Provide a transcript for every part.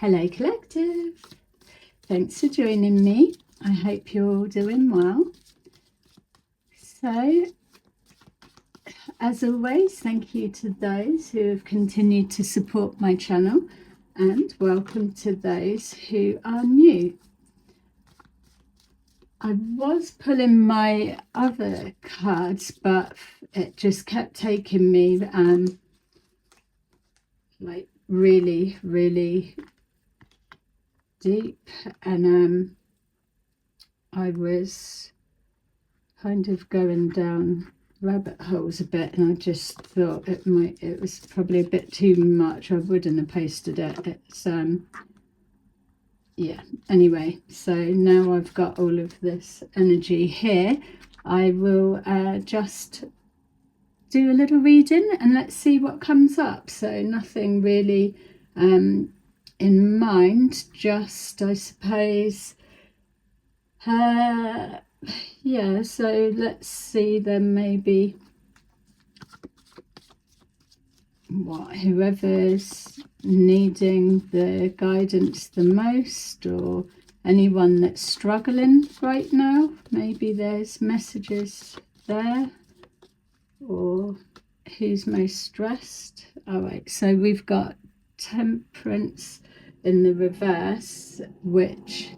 Hello Collective, thanks for joining me. I hope you're all doing well. So, as always, thank you to those who have continued to support my channel, and welcome to those who are new. I was pulling my other cards, but it just kept taking me like really deep, and I was kind of going down rabbit holes a bit, and I just thought it was probably a bit too much. I wouldn't have posted it. It's yeah, anyway, so now I've got all of this energy here. I will just do a little reading and let's see what comes up. So nothing really in mind, just I suppose yeah, so let's see then, maybe whoever's needing the guidance the most, or anyone that's struggling right now, maybe there's messages there, or who's most stressed. All right, so we've got Temperance in the reverse, which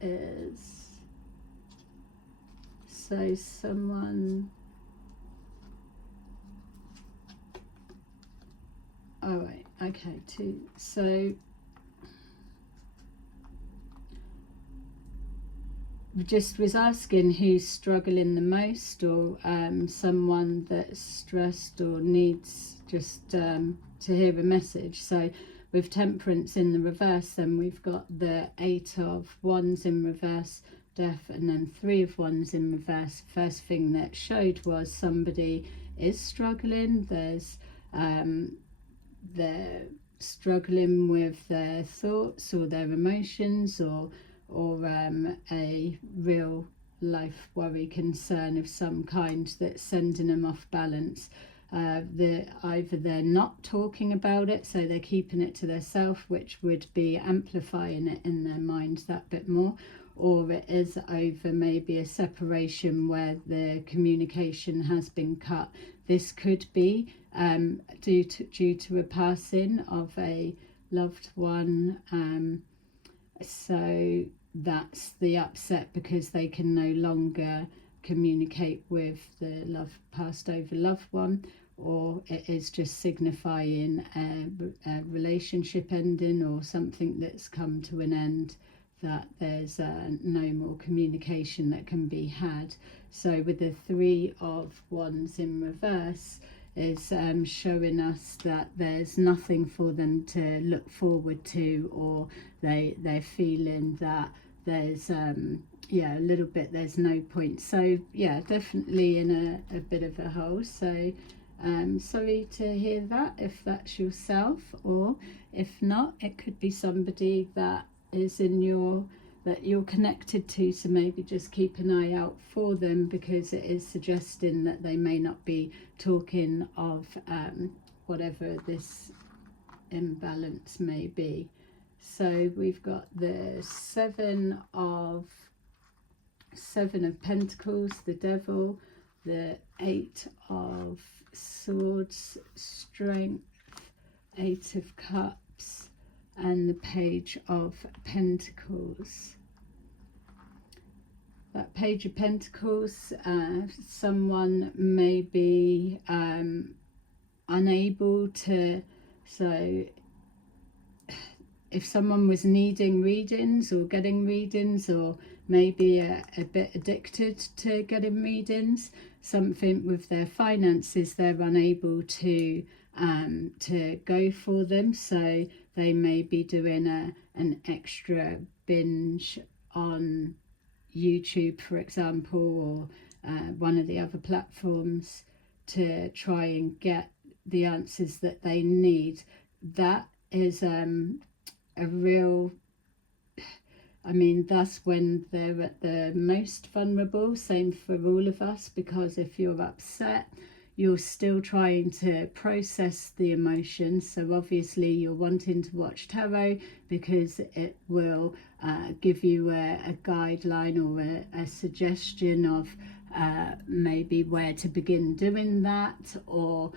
is, so someone, all right, okay, so just was asking who's struggling the most, or someone that's stressed or needs just to hear a message. So with Temperance in the reverse, then we've got the 8 of Wands in reverse, Death, and then 3 of Wands in reverse. First thing that showed was somebody is struggling. They're struggling with their thoughts or their emotions, or a real life worry, concern of some kind that's sending them off balance. Either they're not talking about it, so they're keeping it to themselves, which would be amplifying it in their mind that bit more, or it is over maybe a separation where the communication has been cut. This could be due to a passing of a loved one, so that's the upset, because they can no longer communicate with the passed over loved one, or it is just signifying a relationship ending, or something that's come to an end, that there's no more communication that can be had. So with the 3 of Wands in reverse, is showing us that there's nothing for them to look forward to, or they're feeling that there's yeah, a little bit, there's no point. So yeah, definitely in a bit of a hole. So sorry to hear that, if that's yourself, or if not, it could be somebody that is that you're connected to, so maybe just keep an eye out for them, because it is suggesting that they may not be talking of whatever this imbalance may be. So we've got the 7 of Pentacles, the Devil, the 8 of Swords, Strength, 8 of Cups, and the Page of Pentacles. That Page of Pentacles, someone may be unable to, so if someone was needing readings or getting readings, or maybe a bit addicted to getting readings, something with their finances, they're unable to go for them, so they may be doing an extra binge on YouTube, for example, or one of the other platforms, to try and get the answers that they need. That is a real, I mean, that's when they're at the most vulnerable. Same for all of us, because if you're upset, you're still trying to process the emotions. So obviously you're wanting to watch tarot because it will give you a guideline or a suggestion of maybe where to begin doing that, or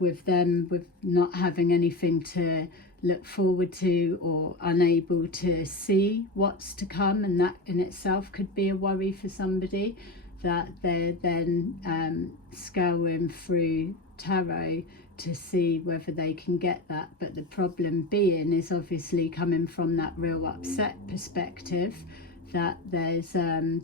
with them with not having anything to look forward to or unable to see what's to come, and that in itself could be a worry for somebody, that they're then scouring through tarot to see whether they can get that. But the problem being is obviously coming from that real upset perspective, that there's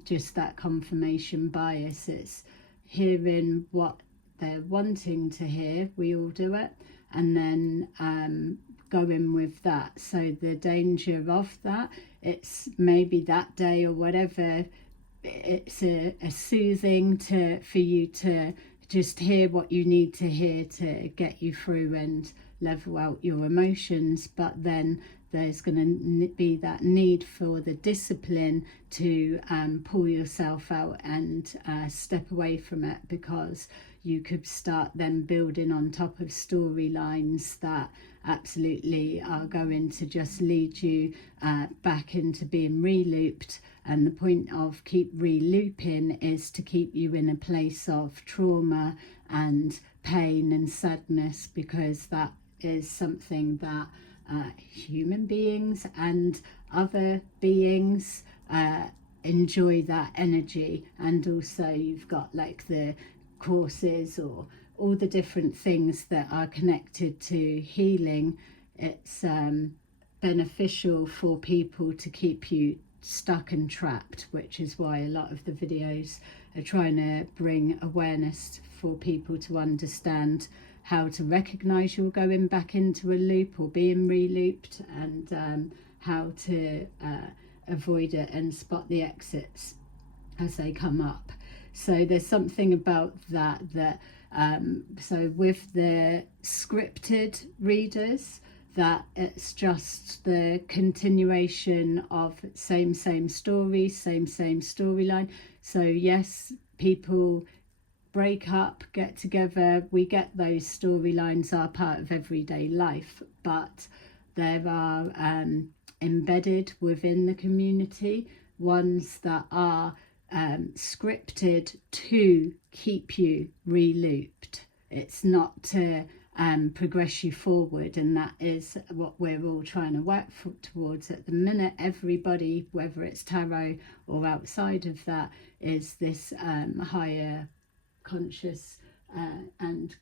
just that confirmation bias. It's hearing what they're wanting to hear, we all do it, and then going with that. So the danger of that, it's maybe that day or whatever, it's a soothing for you to just hear what you need to hear to get you through and level out your emotions. But then there's going to be that need for the discipline to pull yourself out and step away from it, because you could start then building on top of storylines that absolutely are going to just lead you back into being re-looped. And the point of keep re-looping is to keep you in a place of trauma and pain and sadness, because that is something that human beings and other beings enjoy, that energy. And also you've got like the courses or all the different things that are connected to healing. It's beneficial for people to keep you stuck and trapped, which is why a lot of the videos are trying to bring awareness for people to understand how to recognize you're going back into a loop or being re-looped, and how to avoid it and spot the exits as they come up. So there's something about that so with the scripted readers, that it's just the continuation of same story, same storyline. So yes, people break up, get together, we get those storylines are part of everyday life, but there are embedded within the community ones that are scripted to keep you re-looped. It's not to progress you forward, and that is what we're all trying to work towards at the minute. Everybody, whether it's tarot or outside of that, is this higher conscious and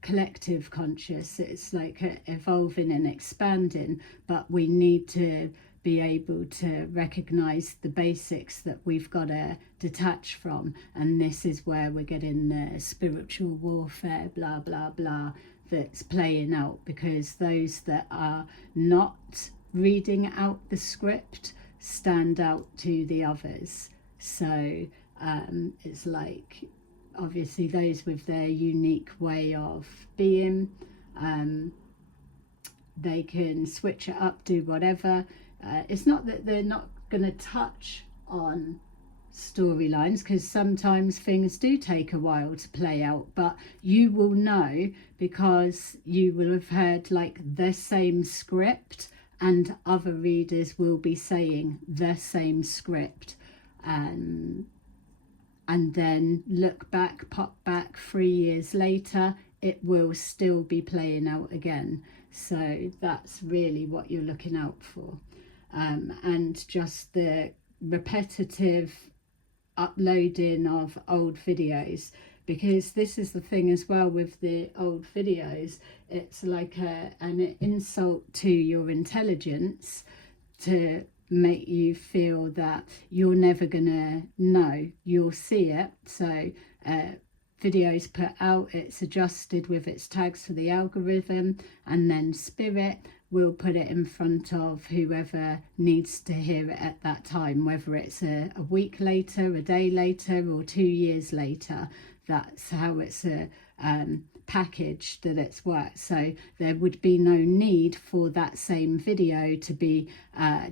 collective conscious. It's like evolving and expanding, but we need to be able to recognize the basics that we've got to detach from. And this is where we're getting the spiritual warfare, blah blah blah, that's playing out, because those that are not reading out the script stand out to the others. So it's like obviously those with their unique way of being, they can switch it up, do whatever. It's not that they're not going to touch on storylines, because sometimes things do take a while to play out, but you will know, because you will have heard like the same script, and other readers will be saying the same script, and then look back, pop back 3 years later, it will still be playing out again. So that's really what you're looking out for. And just the repetitive uploading of old videos, because this is the thing as well with the old videos, it's like an insult to your intelligence to make you feel that you're never gonna know. You'll see it, so videos put out, it's adjusted with its tags for the algorithm, and then spirit will put it in front of whoever needs to hear it at that time, whether it's a week later, a day later, or 2 years later. That's how it's packaged, that it's worked. So there would be no need for that same video to be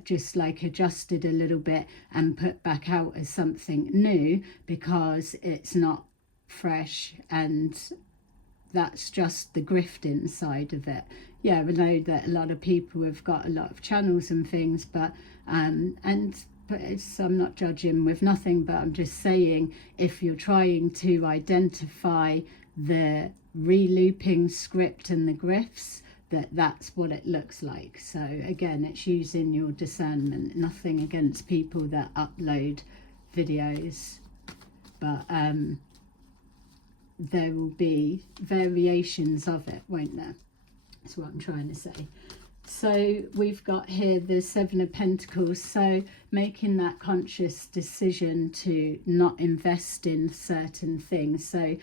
just like adjusted a little bit and put back out as something new, because it's not fresh, and that's just the grifting side of it. Yeah, I know that a lot of people have got a lot of channels and things, but I'm not judging with nothing, but I'm just saying, if you're trying to identify the re-looping script and the grifts, that's what it looks like. So again, it's using your discernment. Nothing against people that upload videos, but there will be variations of it, won't there? That's what I'm trying to say. So we've got here the Seven of Pentacles, so making that conscious decision to not invest in certain things. So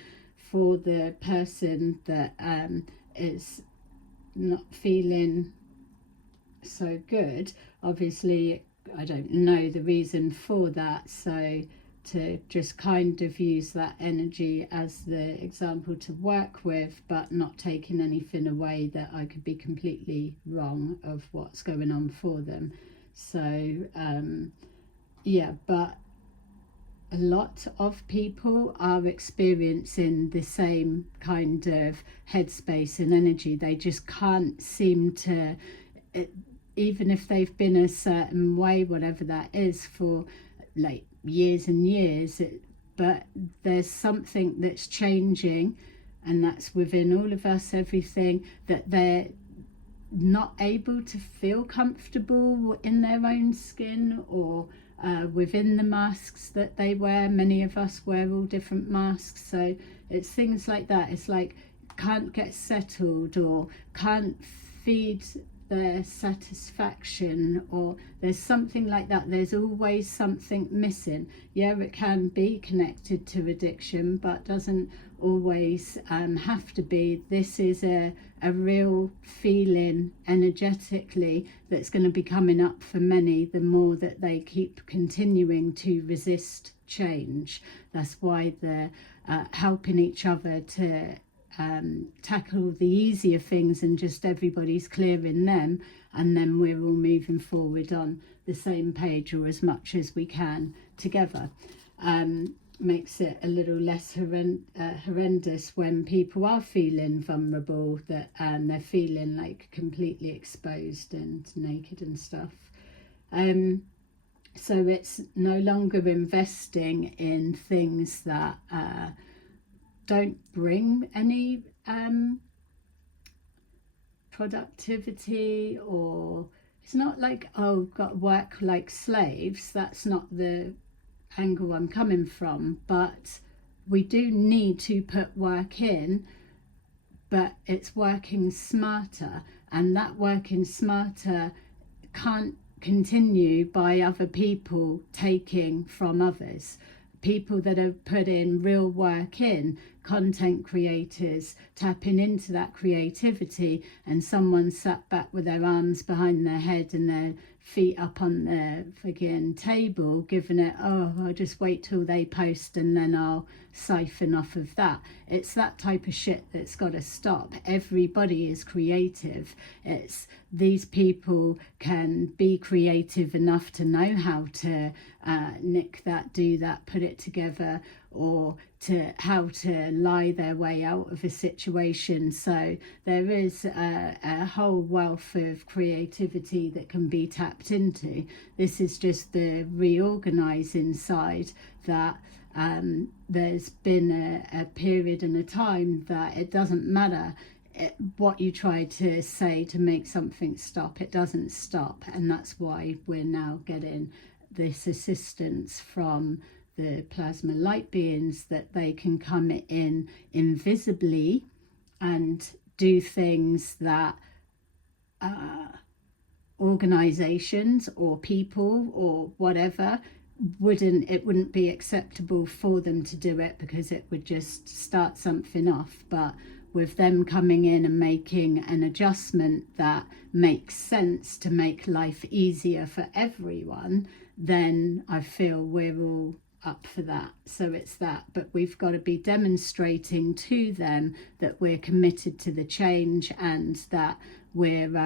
for the person that is not feeling so good, obviously I don't know the reason for that, so to just kind of use that energy as the example to work with, but not taking anything away that I could be completely wrong of what's going on for them. So yeah, but a lot of people are experiencing the same kind of headspace and energy. They just can't seem to, even if they've been a certain way, whatever that is, for like years and years, but there's something that's changing, and that's within all of us, everything, that they're not able to feel comfortable in their own skin, or within the masks that they wear. Many of us wear all different masks, so it's things like that. It's like can't get settled, or can't feed their satisfaction, or there's something like that. There's always something missing. Yeah, it can be connected to addiction, but doesn't always have to be. This is a real feeling energetically that's going to be coming up for many the more that they keep continuing to resist change. That's why they're helping each other to tackle the easier things, and just everybody's clearing them, and then we're all moving forward on the same page, or as much as we can together. Makes it a little less horrendous when people are feeling vulnerable, that they're feeling like completely exposed and naked and stuff. So it's no longer investing in things that don't bring any productivity, or it's not like, oh, got to work like slaves. That's not the angle I'm coming from, but we do need to put work in, but it's working smarter, and that working smarter can't continue by other people taking from others. People that have put in real work in, content creators tapping into that creativity, and someone sat back with their arms behind their head and their feet up on the friggin' table, giving it, oh, I'll just wait till they post and then I'll siphon off of that. It's that type of shit that's got to stop. Everybody is creative. It's these people can be creative enough to know how to nick that, do that, put it together, or to how to lie their way out of a situation. So there is a whole wealth of creativity that can be tapped into. This is just the reorganizing side, that there's been a period and a time that it doesn't matter what you try to say to make something stop, it doesn't stop. And that's why we're now getting this assistance from the plasma light beings, that they can come in invisibly and do things that organizations or people or whatever wouldn't be acceptable for them to do it, because it would just start something off. But with them coming in and making an adjustment that makes sense to make life easier for everyone, then I feel we're all up for that. So it's that, but we've got to be demonstrating to them that we're committed to the change, and that we're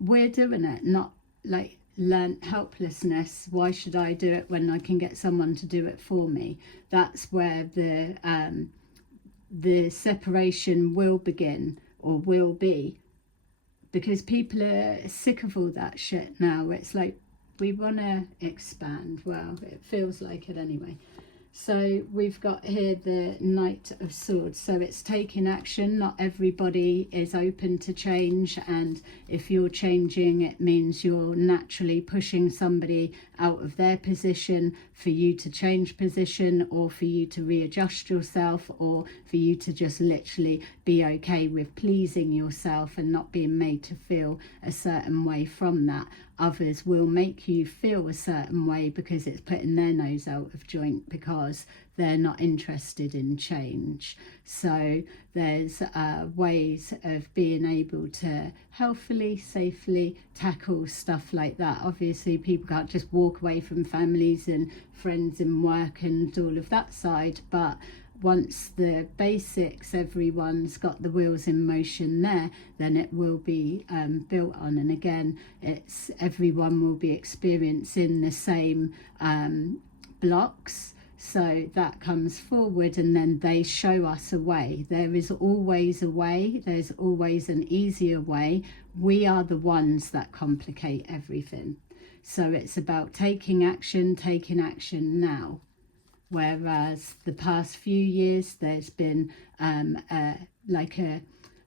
doing it, not like learnt helplessness. Why should I do it when I can get someone to do it for me? That's where the separation will begin, or will be, because people are sick of all that shit now. It's like, we want to expand. Well, it feels like it anyway. So we've got here the Knight of Swords. So it's taking action. Not everybody is open to change, and if you're changing, it means you're naturally pushing somebody out of their position for you to change position, or for you to readjust yourself, or for you to just literally be okay with pleasing yourself and not being made to feel a certain way from that. Others will make you feel a certain way because it's putting their nose out of joint, because they're not interested in change. So there's ways of being able to healthily, safely tackle stuff like that. Obviously, people can't just walk away from families and friends and work and all of that side, but once the basics, everyone's got the wheels in motion there, then it will be built on. And again, it's everyone will be experiencing the same blocks. So that comes forward, and then they show us a way. There is always a way. There's always an easier way. We are the ones that complicate everything. So it's about taking action now. Whereas the past few years, there's been like a,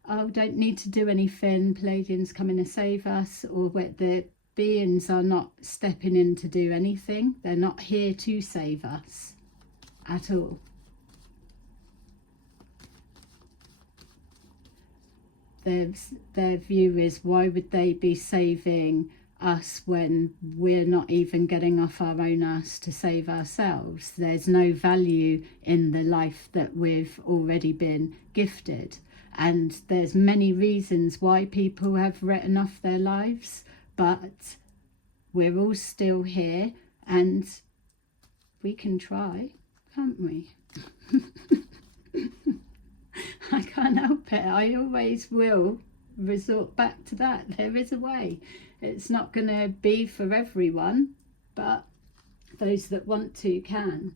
oh, don't need to do anything, Pleiadians coming to save us, or where the beings are not stepping in to do anything. They're not here to save us at all. Their view is, why would they be saving us when we're not even getting off our own ass to save ourselves? There's no value in the life that we've already been gifted, and there's many reasons why people have written off their lives, but we're all still here, and we can try, can't we? I can't help it. I always will resort back to that. There is a way. It's not going to be for everyone, but those that want to can.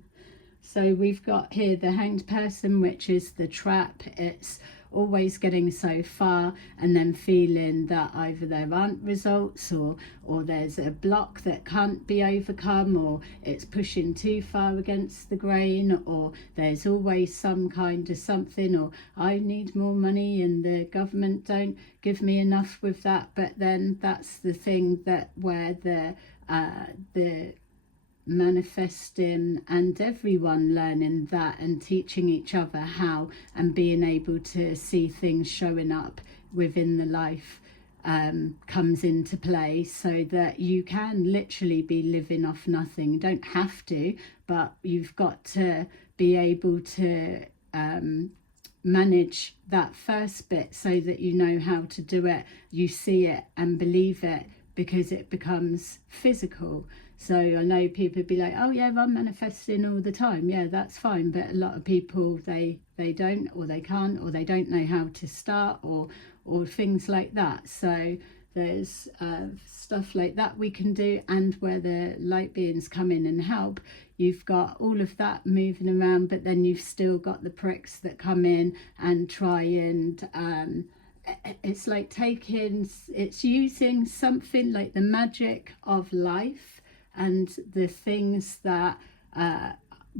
So we've got here the Hanged Person, which is the trap. It's always getting so far and then feeling that either there aren't results, or there's a block that can't be overcome, or it's pushing too far against the grain, or there's always some kind of something, or I need more money and the government don't give me enough with that. But then that's the thing, that where the manifesting and everyone learning that and teaching each other how, and being able to see things showing up within the life comes into play, so that you can literally be living off nothing. You don't have to, but you've got to be able to manage that first bit so that you know how to do it, you see it and believe it, because it becomes physical. So I know people be like, oh yeah, I'm manifesting all the time. Yeah, that's fine. But a lot of people, they don't, or they can't, or they don't know how to start, or things like that. So there's stuff like that we can do. And where the light beings come in and help, you've got all of that moving around, but then you've still got the pricks that come in and try and it's like it's using something like the magic of life and the things that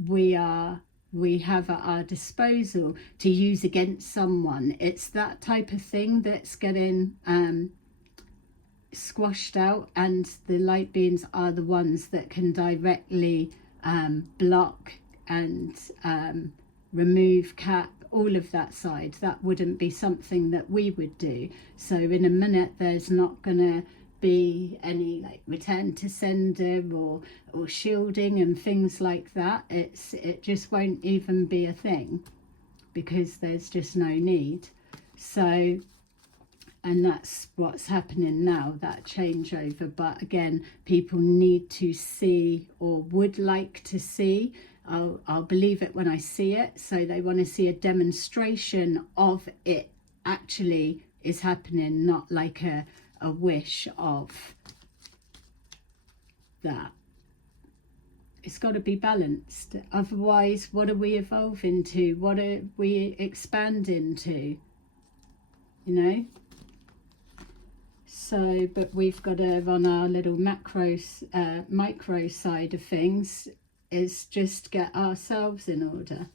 we have at our disposal to use against someone. It's that type of thing that's getting squashed out, and the light beings are the ones that can directly block and remove, cap, all of that side. That wouldn't be something that we would do. So in a minute, there's not gonna be any like return to sender or shielding and things like that. It just won't even be a thing, because there's just no need. So, and that's what's happening now, that changeover. But again, people need to see, or would like to see. I'll believe it when I see it. So they want to see a demonstration of it actually is happening, not like a wish of that. It's got to be balanced. Otherwise, what do we evolve into? What do we expand into? You know? So, but we've got to, on our little micro side of things, is just get ourselves in order.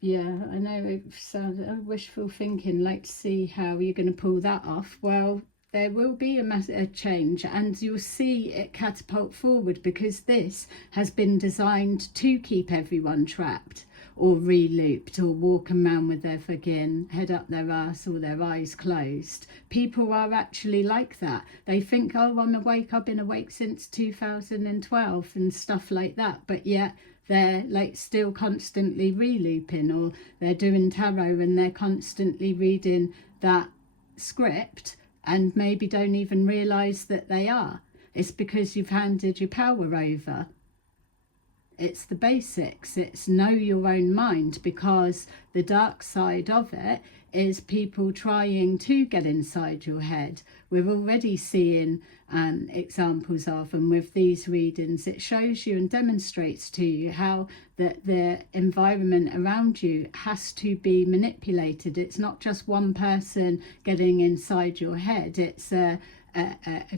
Yeah, I know it sounds wishful thinking, like to see how you're going to pull that off. Well, there will be a change, and you'll see it catapult forward, because this has been designed to keep everyone trapped or re-looped or walking around with their fucking head up their ass or their eyes closed. People are actually like that. They think, oh, I'm awake, I've been awake since 2012 and stuff like that, but yet they're like still constantly re-looping, or they're doing tarot and they're constantly reading that script and maybe don't even realise that they are. It's because you've handed your power over. It's the basics. It's know your own mind, because the dark side of it is people trying to get inside your head. We're already seeing examples of, and with these readings, it shows you and demonstrates to you how that the environment around you has to be manipulated. It's not just one person getting inside your head. It's a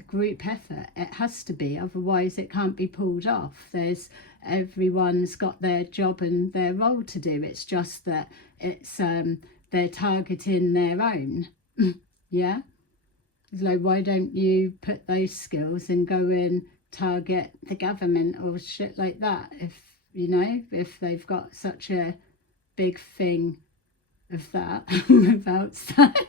group effort. It has to be, otherwise it can't be pulled off. Everyone's got their job and their role to do. It's just that it's they're targeting their own. Yeah, it's like, why don't you put those skills and go and target the government or shit like that? If you know, if they've got such a big thing of that without that.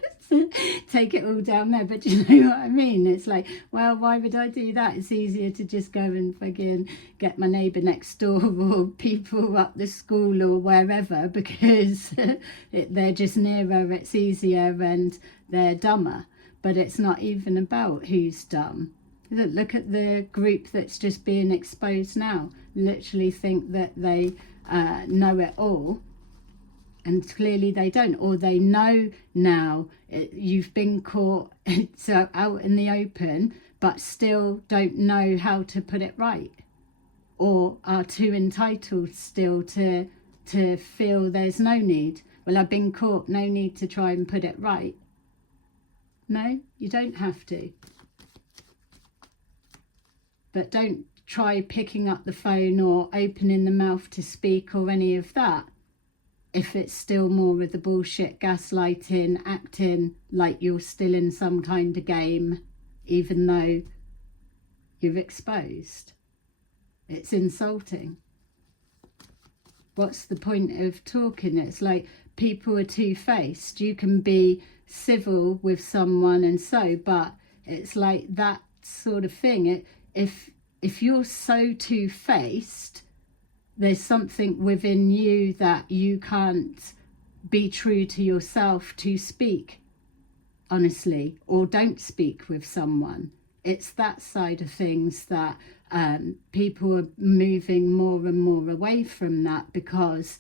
Take it all down there. But you know what I mean? It's like, well, why would I do that? It's easier to just go and fucking get my neighbour next door or people up the school or wherever, because they're just nearer, it's easier, and they're dumber. But it's not even about who's dumb. Look at the group that's just being exposed now. Literally think that they know it all. And clearly they don't, or they know now you've been caught so out in the open, but still don't know how to put it right, or are too entitled still to feel there's no need. Well, I've been caught, no need to try and put it right. No, you don't have to. But don't try picking up the phone or opening the mouth to speak or any of that, if it's still more of the bullshit gaslighting, acting like you're still in some kind of game, even though you're exposed. It's insulting. What's the point of talking? It's like people are two-faced. You can be civil with someone and so, but it's like that sort of thing. If you're so two-faced, there's something within you that you can't be true to yourself to speak honestly, or don't speak with someone. It's that side of things that people are moving more and more away from, that because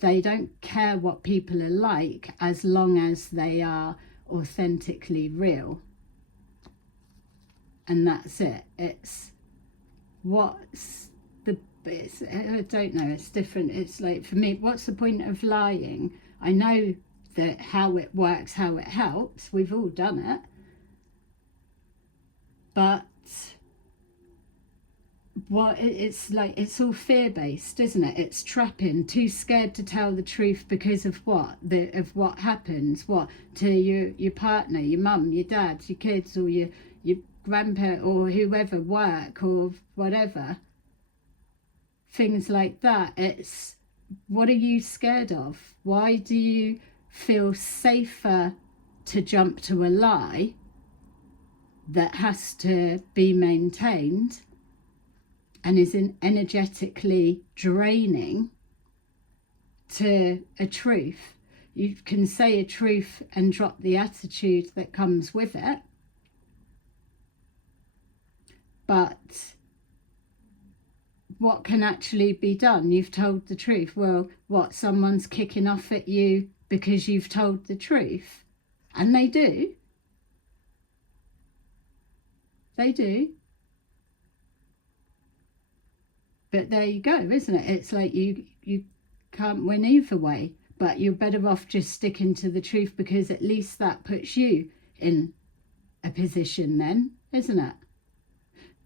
they don't care what people are like as long as they are authentically real. And that's it. It's I don't know, it's different. It's like, for me, what's the point of lying? I know that how it works, how it helps. We've all done it. But it's like, it's all fear-based, isn't it? It's trapping, too scared to tell the truth because of what happens, to your partner, your mum, your dad, your kids, or your grandparent, or whoever, work or whatever. Things like that. It's, what are you scared of? Why do you feel safer to jump to a lie that has to be maintained and is energetically draining to a truth? You can say a truth and drop the attitude that comes with it, but what can actually be done? You've told the truth. Well, what, someone's kicking off at you because you've told the truth? And they do. They do. But there you go, isn't it? It's like you can't win either way, but you're better off just sticking to the truth, because at least that puts you in a position then, isn't it?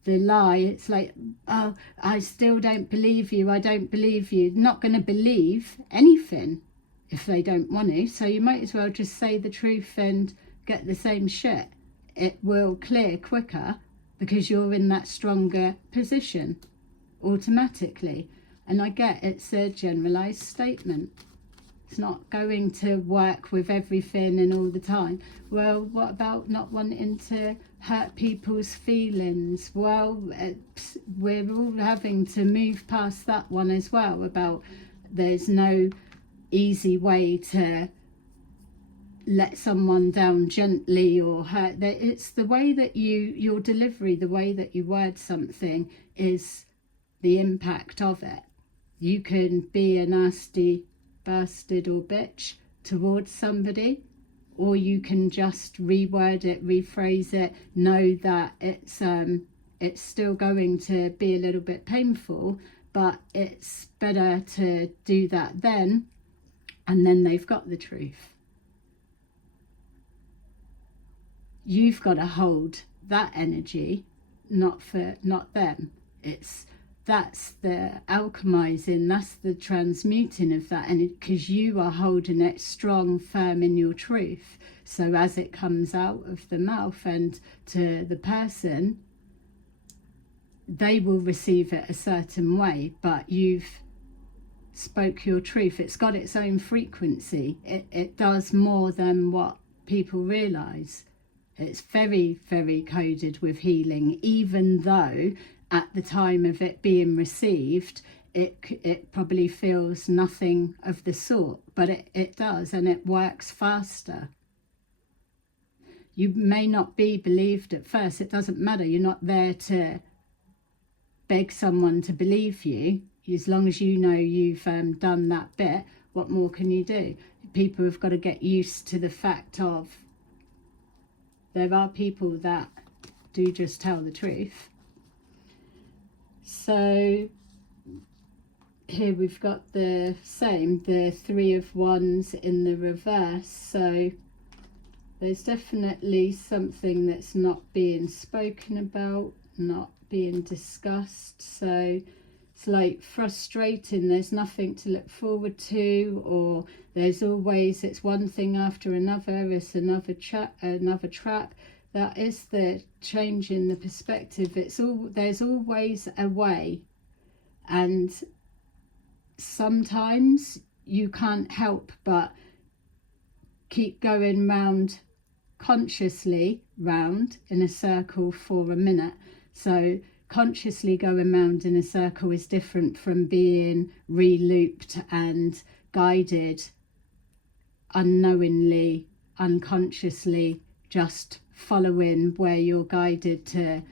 The lie, it's like, oh, I still don't believe you, I don't believe you. Not going to believe anything if they don't want to, so you might as well just say the truth and get the same shit. It will clear quicker because you're in that stronger position automatically. And I get it's a generalized statement. It's not going to work with everything and all the time. Well, what about not wanting to hurt people's feelings? Well, we're all having to move past that one as well, about there's no easy way to let someone down gently or hurt. It's the way that your delivery, the way that you word something is the impact of it. You can be a nasty bastard or bitch towards somebody, or you can just reword it, rephrase it, know that it's still going to be a little bit painful, but it's better to do that then, and then they've got the truth. You've got to hold that energy, not them. That's the alchemizing, that's the transmuting of that, and because you are holding it strong, firm in your truth. So as it comes out of the mouth and to the person, they will receive it a certain way, but you've spoke your truth. It's got its own frequency. It does more than what people realize. It's very, very coded with healing, even though at the time of it being received, it probably feels nothing of the sort, but it does, and it works faster. You may not be believed at first. It doesn't matter. You're not there to beg someone to believe you. As long as you know you've done that bit, what more can you do? People have got to get used to the fact of there are people that do just tell the truth. So here we've got the same, the Three of Wands in the reverse. So there's definitely something that's not being spoken about, not being discussed. So it's like frustrating. There's nothing to look forward to, or there's always, it's one thing after another. It's another trap. That is the change in the perspective. There's always a way, and sometimes you can't help but keep going round, consciously round in a circle for a minute. So consciously going round in a circle is different from being re-looped and guided unknowingly, unconsciously, just following where you're guided to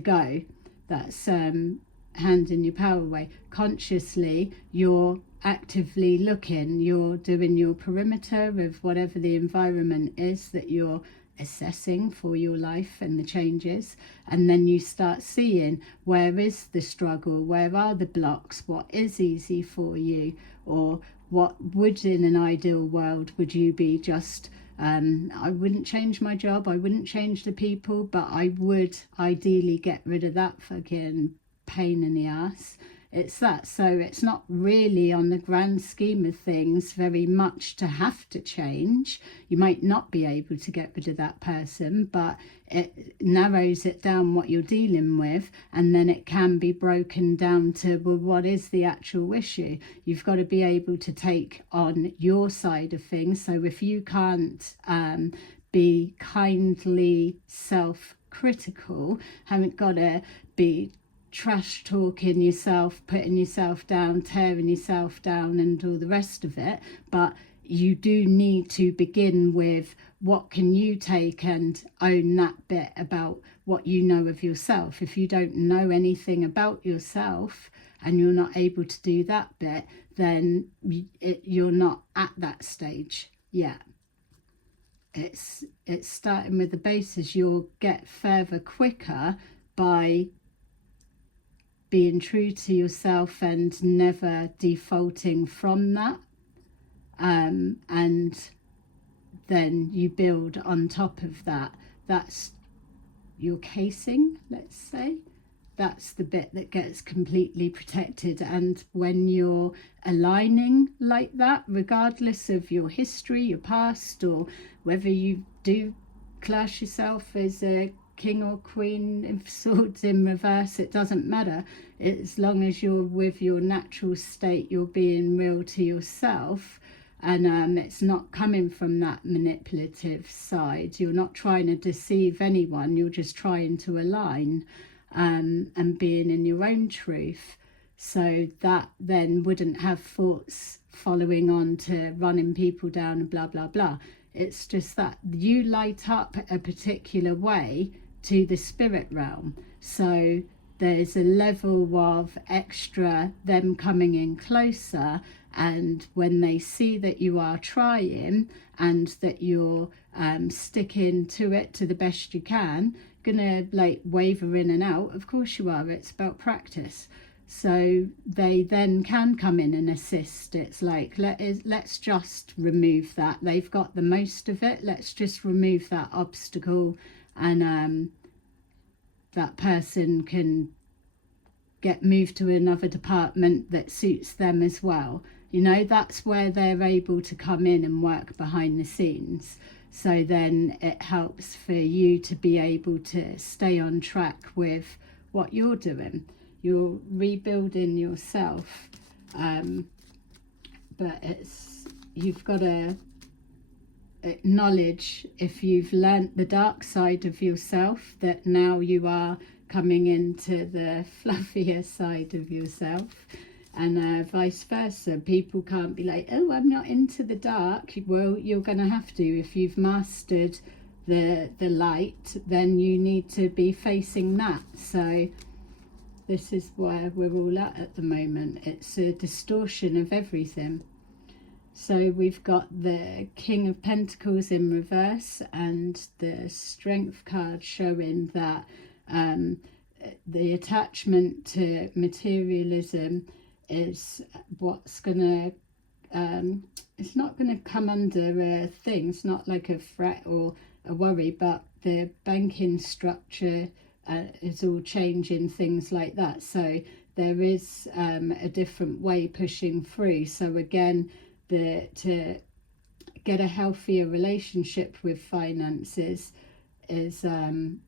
go. That's handing your power away. Consciously, you're actively looking, you're doing your perimeter of whatever the environment is that you're assessing for your life and the changes, and then you start seeing where is the struggle, where are the blocks, what is easy for you, or what would in an ideal world would you be just I wouldn't change my job, I wouldn't change the people, but I would ideally get rid of that fucking pain in the ass. It's that. So it's not really, on the grand scheme of things, very much to have to change. You might not be able to get rid of that person, but it narrows it down what you're dealing with, and then it can be broken down to, well, what is the actual issue? You've got to be able to take on your side of things. So if you can't be kindly self-critical, haven't got to be trash talking yourself, putting yourself down, tearing yourself down and all the rest of it, but you do need to begin with what can you take and own that bit about what you know of yourself. If you don't know anything about yourself and you're not able to do that bit, then you're not at that stage yet. It's starting with the basis. You'll get further quicker by being true to yourself and never defaulting from that. And then you build on top of that. That's your casing, let's say. That's the bit that gets completely protected. And when you're aligning like that, regardless of your history, your past, or whether you do class yourself as a king or queen of swords in reverse, it doesn't matter. As long as you're with your natural state, you're being real to yourself, and it's not coming from that manipulative side. You're not trying to deceive anyone, you're just trying to align, and being in your own truth. So that then wouldn't have thoughts following on to running people down and blah blah blah. It's just that you light up a particular way to the spirit realm. So there's a level of extra them coming in closer, and when they see that you are trying and that you're sticking to it to the best you can, gonna like waver in and out, of course you are, it's about practice. So they then can come in and assist. It's like, let's just remove that. They've got the most of it, let's just remove that obstacle, and that person can get moved to another department that suits them as well. You know, that's where they're able to come in and work behind the scenes. So then it helps for you to be able to stay on track with what you're doing. You're rebuilding yourself, but you've got to acknowledge, if you've learnt the dark side of yourself, that now you are coming into the fluffier side of yourself, and vice versa. People can't be like, oh, I'm not into the dark. Well, you're going to have to. If you've mastered the light, then you need to be facing that. So this is where we're all at the moment. It's a distortion of everything. So we've got the King of Pentacles in reverse, and the Strength card showing that the attachment to materialism is what's gonna it's not gonna come under a thing. It's not like a threat or a worry, but the banking structure is all changing, things like that. So there is a different way pushing through. So again, to get a healthier relationship with finances is going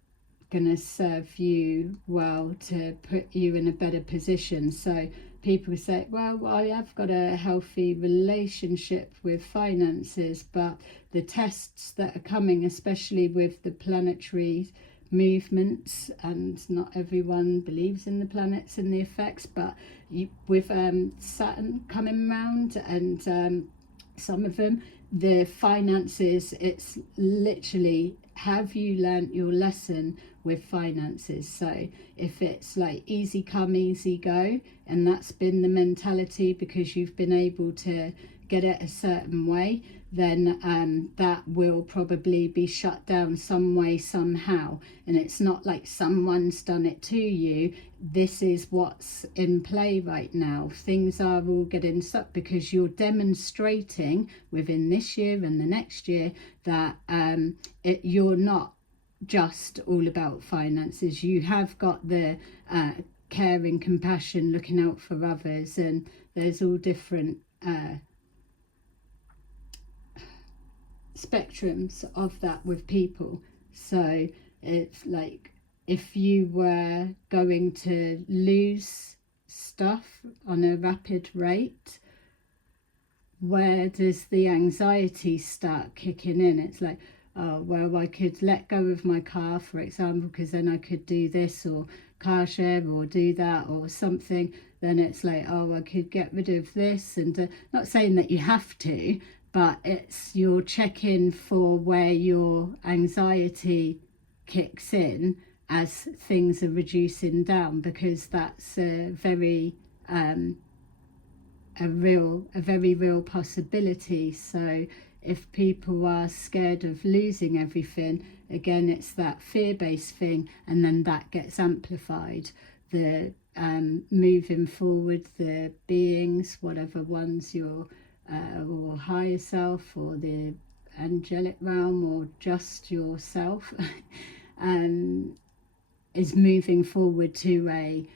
to serve you well, to put you in a better position. So people say, well, I have got a healthy relationship with finances, but the tests that are coming, especially with the planetary movements, and not everyone believes in the planets and the effects, but with Saturn coming round, and some of them, the finances, it's literally, have you learnt your lesson with finances? So if it's like easy come, easy go, and that's been the mentality because you've been able to get it a certain way, then that will probably be shut down some way, somehow. And it's not like someone's done it to you. This is what's in play right now. Things are all getting stuck because you're demonstrating within this year and the next year that you're not just all about finances. You have got the caring, compassion, looking out for others, and there's all different spectrums of that with people. So it's like, if you were going to lose stuff on a rapid rate, where does the anxiety start kicking in? It's like, oh, well, I could let go of my car, for example, because then I could do this, or car share, or do that, or something. Then it's like, oh, I could get rid of this, and not saying that you have to, but it's, you're checking for where your anxiety kicks in as things are reducing down, because that's a very real possibility. So if people are scared of losing everything, again, it's that fear-based thing, and then that gets amplified. The moving forward, the beings, whatever ones your or higher self or the angelic realm or just yourself, is moving forward to a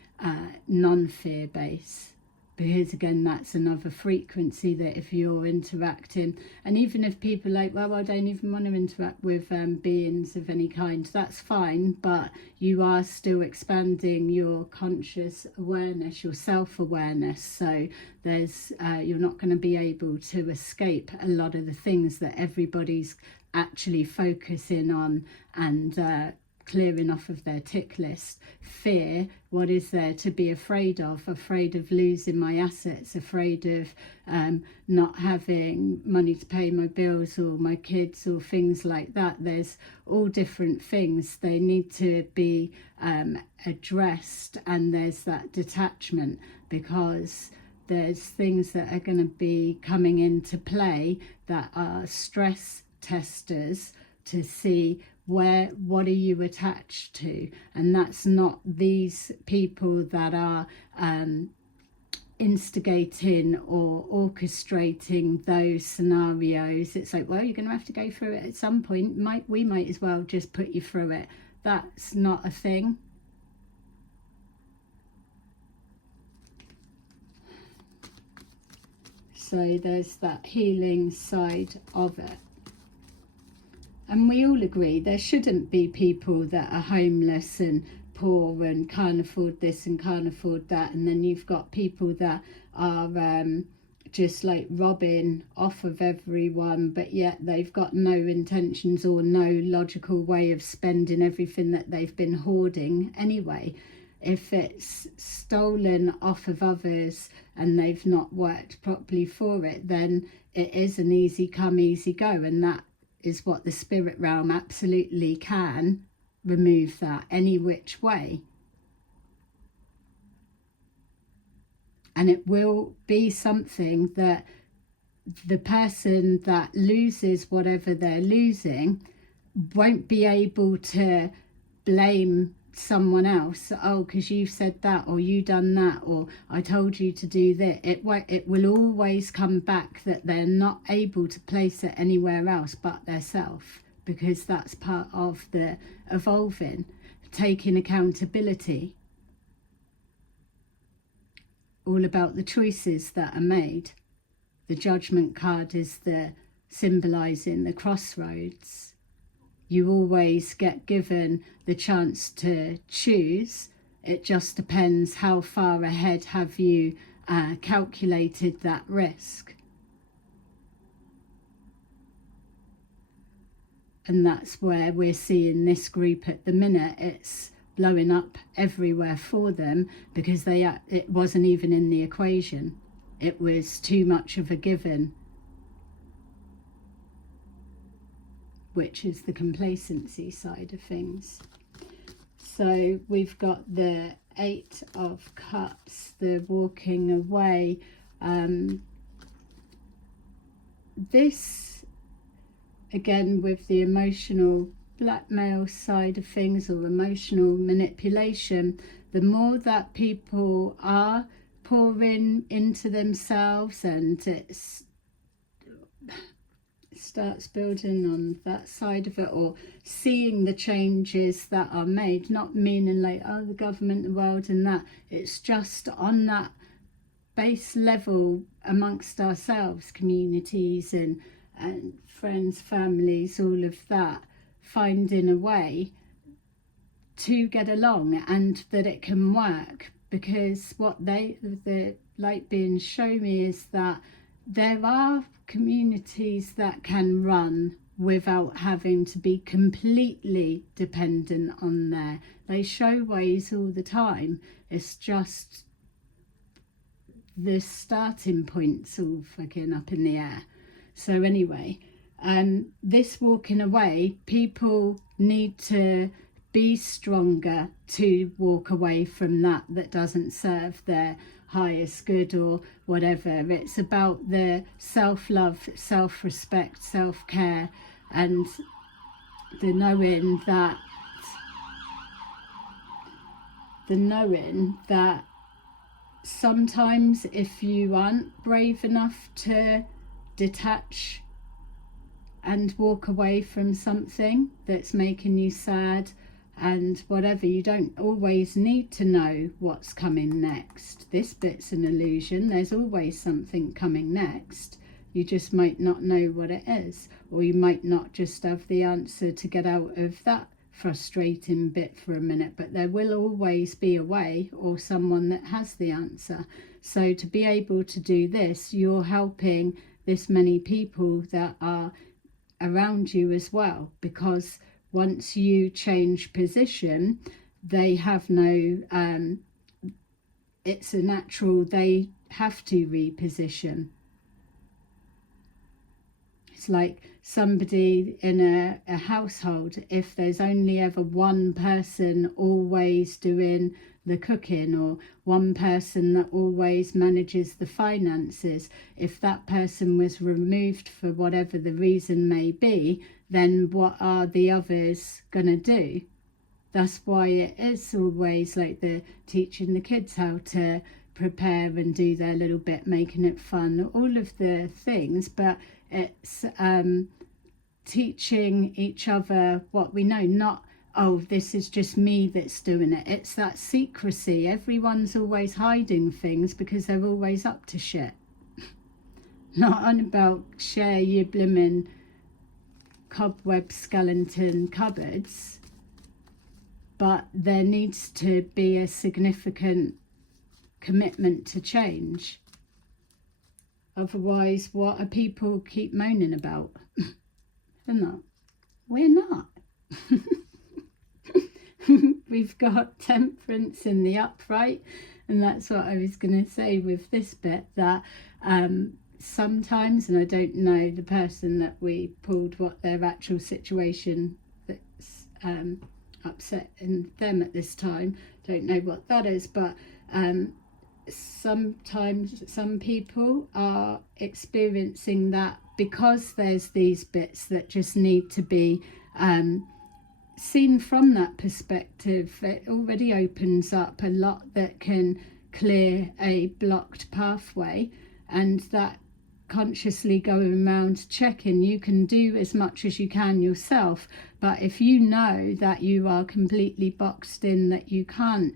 non-fear base. Because again, that's another frequency that if you're interacting, and even if people are like, well, I don't even want to interact with beings of any kind, that's fine, but you are still expanding your conscious awareness, your self-awareness. So there's you're not going to be able to escape a lot of the things that everybody's actually focusing on and clearing off of their tick list. Fear, what is there to be afraid of? Afraid of losing my assets, afraid of not having money to pay my bills or my kids or things like that. There's all different things. They need to be addressed, and there's that detachment, because there's things that are going to be coming into play that are stress testers to see what are you attached to. And that's not these people that are instigating or orchestrating those scenarios. It's like, well, you're going to have to go through it at some point. We might as well just put you through it. That's not a thing. So there's that healing side of it. And we all agree there shouldn't be people that are homeless and poor and can't afford this and can't afford that. And then you've got people that are just like robbing off of everyone, but yet they've got no intentions or no logical way of spending everything that they've been hoarding anyway. If it's stolen off of others and they've not worked properly for it, then it is an easy come, easy go. And that is what the spirit realm absolutely can remove, that any which way. And it will be something that the person that loses whatever they're losing won't be able to blame someone else. Oh, because you said that, or you done that, or I told you to do that. It will always come back that they're not able to place it anywhere else but their self, because that's part of the evolving, taking accountability, all about the choices that are made. The judgment card is the symbolizing the crossroads. You always get given the chance to choose. It just depends how far ahead have you calculated that risk. And that's where we're seeing this group at the minute. It's blowing up everywhere for them because it wasn't even in the equation. It was too much of a given, which is the complacency side of things. So we've got the Eight of Cups, the walking away. This, again, with the emotional blackmail side of things or emotional manipulation, the more that people are pouring into themselves and it's starts building on that side of it, or seeing the changes that are made, not meaning like, oh, the government, the world and that. It's just on that base level amongst ourselves, communities and friends, families, all of that, finding a way to get along and that it can work. Because what the light beings show me is that there are communities that can run without having to be completely dependent on there. They show ways all the time. It's just the starting point's all fucking up in the air. So anyway, this walking away, people need to be stronger to walk away from that doesn't serve their highest good or whatever. It's about the self-love, self-respect, self-care, and the knowing that sometimes if you aren't brave enough to detach and walk away from something that's making you sad and whatever, you don't always need to know what's coming next. This bit's an illusion. There's always something coming next. You just might not know what it is, or you might not just have the answer to get out of that frustrating bit for a minute, but there will always be a way or someone that has the answer. So to be able to do this, you're helping this many people that are around you as well, because once you change position, they have no it's a natural, they have to reposition. It's like somebody in a household, if there's only ever one person always doing the cooking, or one person that always manages the finances, if that person was removed for whatever the reason may be, then what are the others going to do? That's why it is always like the teaching the kids how to prepare and do their little bit, making it fun, all of the things, but it's teaching each other what we know, not, oh, this is just me that's doing it. It's that secrecy. Everyone's always hiding things because they're always up to shit. Not on about share your blimmin' cobweb skeleton cupboards, but there needs to be a significant commitment to change. Otherwise, what are people keep moaning about? They're not. We're not. We've got temperance in the upright, and that's what I was going to say with this bit, that sometimes, and I don't know the person that we pulled what their actual situation that's upsetting them at this time, don't know what that is, but sometimes some people are experiencing that because there's these bits that just need to be seen from that perspective. It already opens up a lot that can clear a blocked pathway, and that consciously going around checking, you can do as much as you can yourself, but if you know that you are completely boxed in, that you can't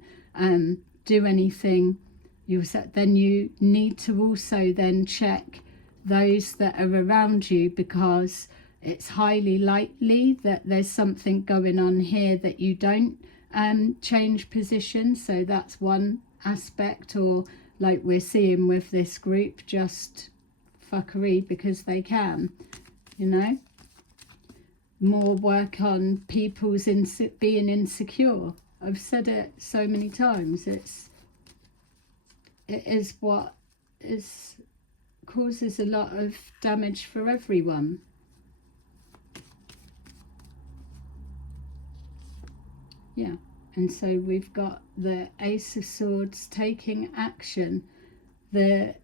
do anything yourself, then you need to also then check those that are around you, because it's highly likely that there's something going on here that you don't change position. So that's one aspect, or like we're seeing with this group, just fuckery because they can, you know. More work on people's being insecure. I've said it so many times. It is what causes a lot of damage for everyone. Yeah, and so we've got the Ace of Swords taking action, the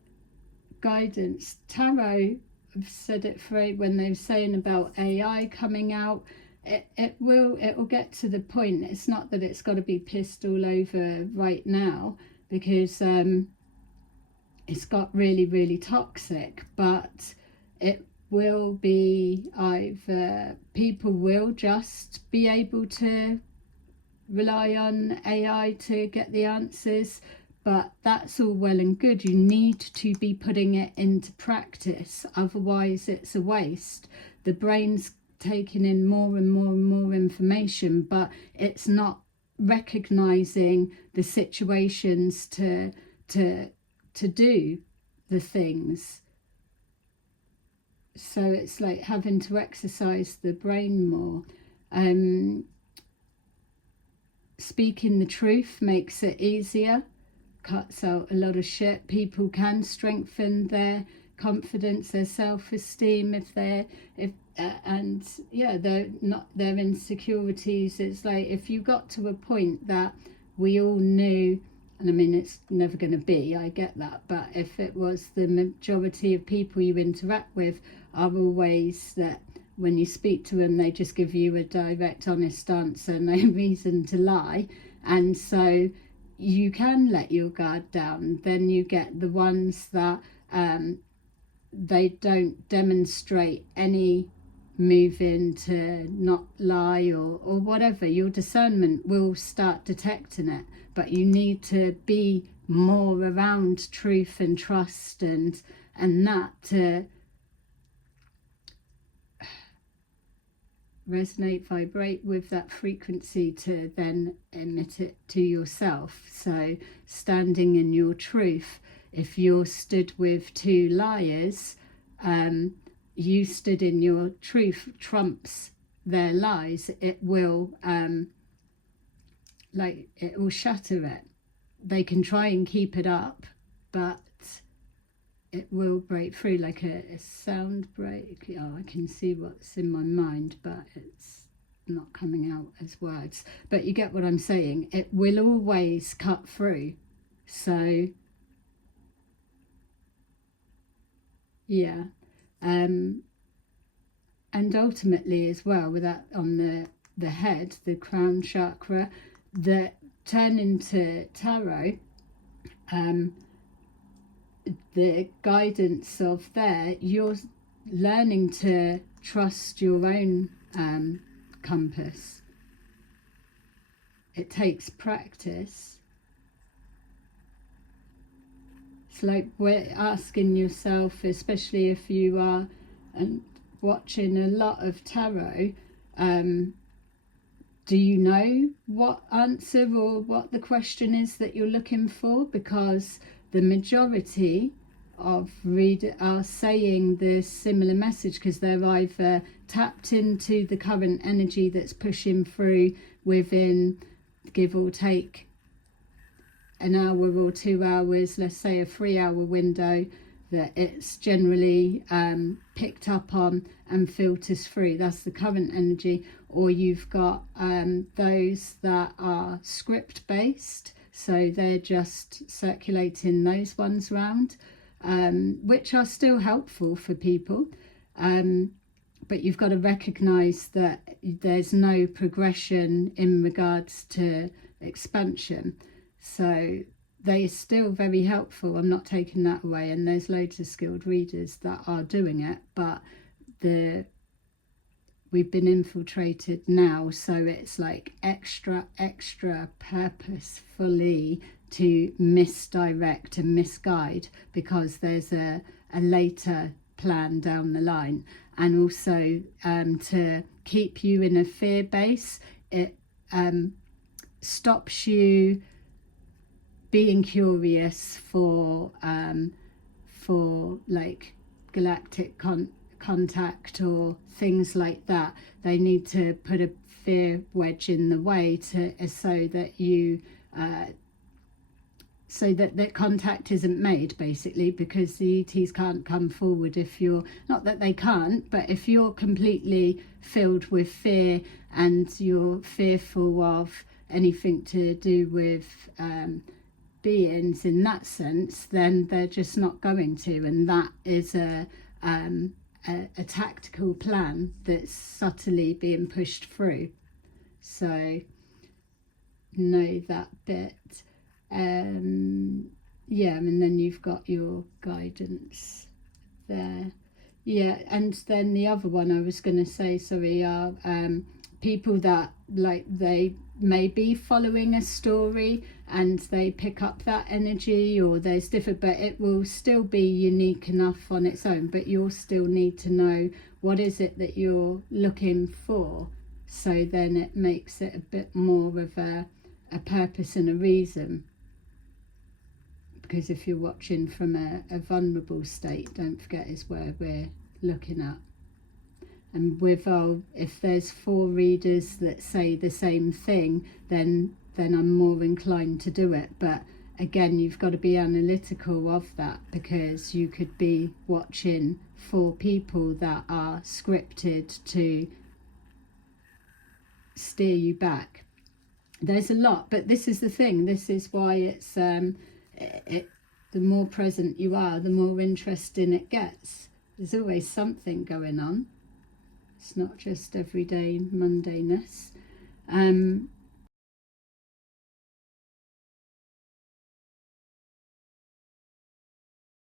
guidance. Tarot, I've said it for when they were saying about AI coming out, it will get to the point. It's not that it's got to be pissed all over right now, because it's got really, really toxic, but it will be either people will just be able to rely on AI to get the answers, but that's all well and good. You need to be putting it into practice, otherwise it's a waste. The brain's taking in more and more and more information, but it's not recognizing the situations to do the things. So it's like having to exercise the brain more. Speaking the truth makes it easier, cuts out a lot of shit. People can strengthen their confidence, their self-esteem and yeah, their insecurities. It's like if you got to a point that we all knew, and I mean it's never going to be, I get that, but if it was the majority of people you interact with are always that when you speak to them, they just give you a direct, honest answer, no reason to lie. And so you can let your guard down. Then you get the ones that they don't demonstrate any moving to not lie or whatever. Your discernment will start detecting it, but you need to be more around truth and trust and that to resonate, vibrate with that frequency to then emit it to yourself. So standing in your truth, if you're stood with two liars, you stood in your truth trumps their lies. It will it will shatter it. They can try and keep it up, but it will break through like a sound break. Oh, I can see what's in my mind, but it's not coming out as words. But you get what I'm saying. It will always cut through. So yeah. And ultimately as well, with that on the head, the crown chakra, that turn into tarot, the guidance of there, you're learning to trust your own compass. It takes practice. It's like we're asking yourself, especially if you are watching a lot of tarot, do you know what answer or what the question is that you're looking for? Because the majority of readers are saying the similar message, because they're either tapped into the current energy that's pushing through within, give or take, an hour or 2 hours, let's say a 3-hour window, that it's generally picked up on and filters through. That's the current energy. Or you've got those that are script based, so they're just circulating those ones round, which are still helpful for people, but you've got to recognize that there's no progression in regards to expansion. So they're still very helpful. I'm not taking that away, and there's loads of skilled readers that are doing it, but we've been infiltrated now, so it's like extra purposefully to misdirect and misguide, because there's a later plan down the line. And also to keep you in a fear base. It stops you being curious for like galactic contact or things like that. They need to put a fear wedge in the way so that contact isn't made, basically, because the ETs can't come forward if you're, not that they can't, but if you're completely filled with fear and you're fearful of anything to do with beings in that sense, then they're just not going to. And that is a tactical plan that's subtly being pushed through. So know that bit. Yeah, and then you've got your guidance there. Yeah, and then the other one I was going to say, sorry, are people that, like, they may be following a story and they pick up that energy, or there's different, but it will still be unique enough on its own, but you'll still need to know what is it that you're looking for, so then it makes it a bit more of a purpose and a reason. Because if you're watching from a vulnerable state, don't forget, is where we're looking at. And with if there's 4 readers that say the same thing, then I'm more inclined to do it. But again, you've got to be analytical of that, because you could be watching 4 people that are scripted to steer you back. There's a lot, but this is the thing. This is why it's the more present you are, the more interesting it gets. There's always something going on. It's not just everyday mundaneness.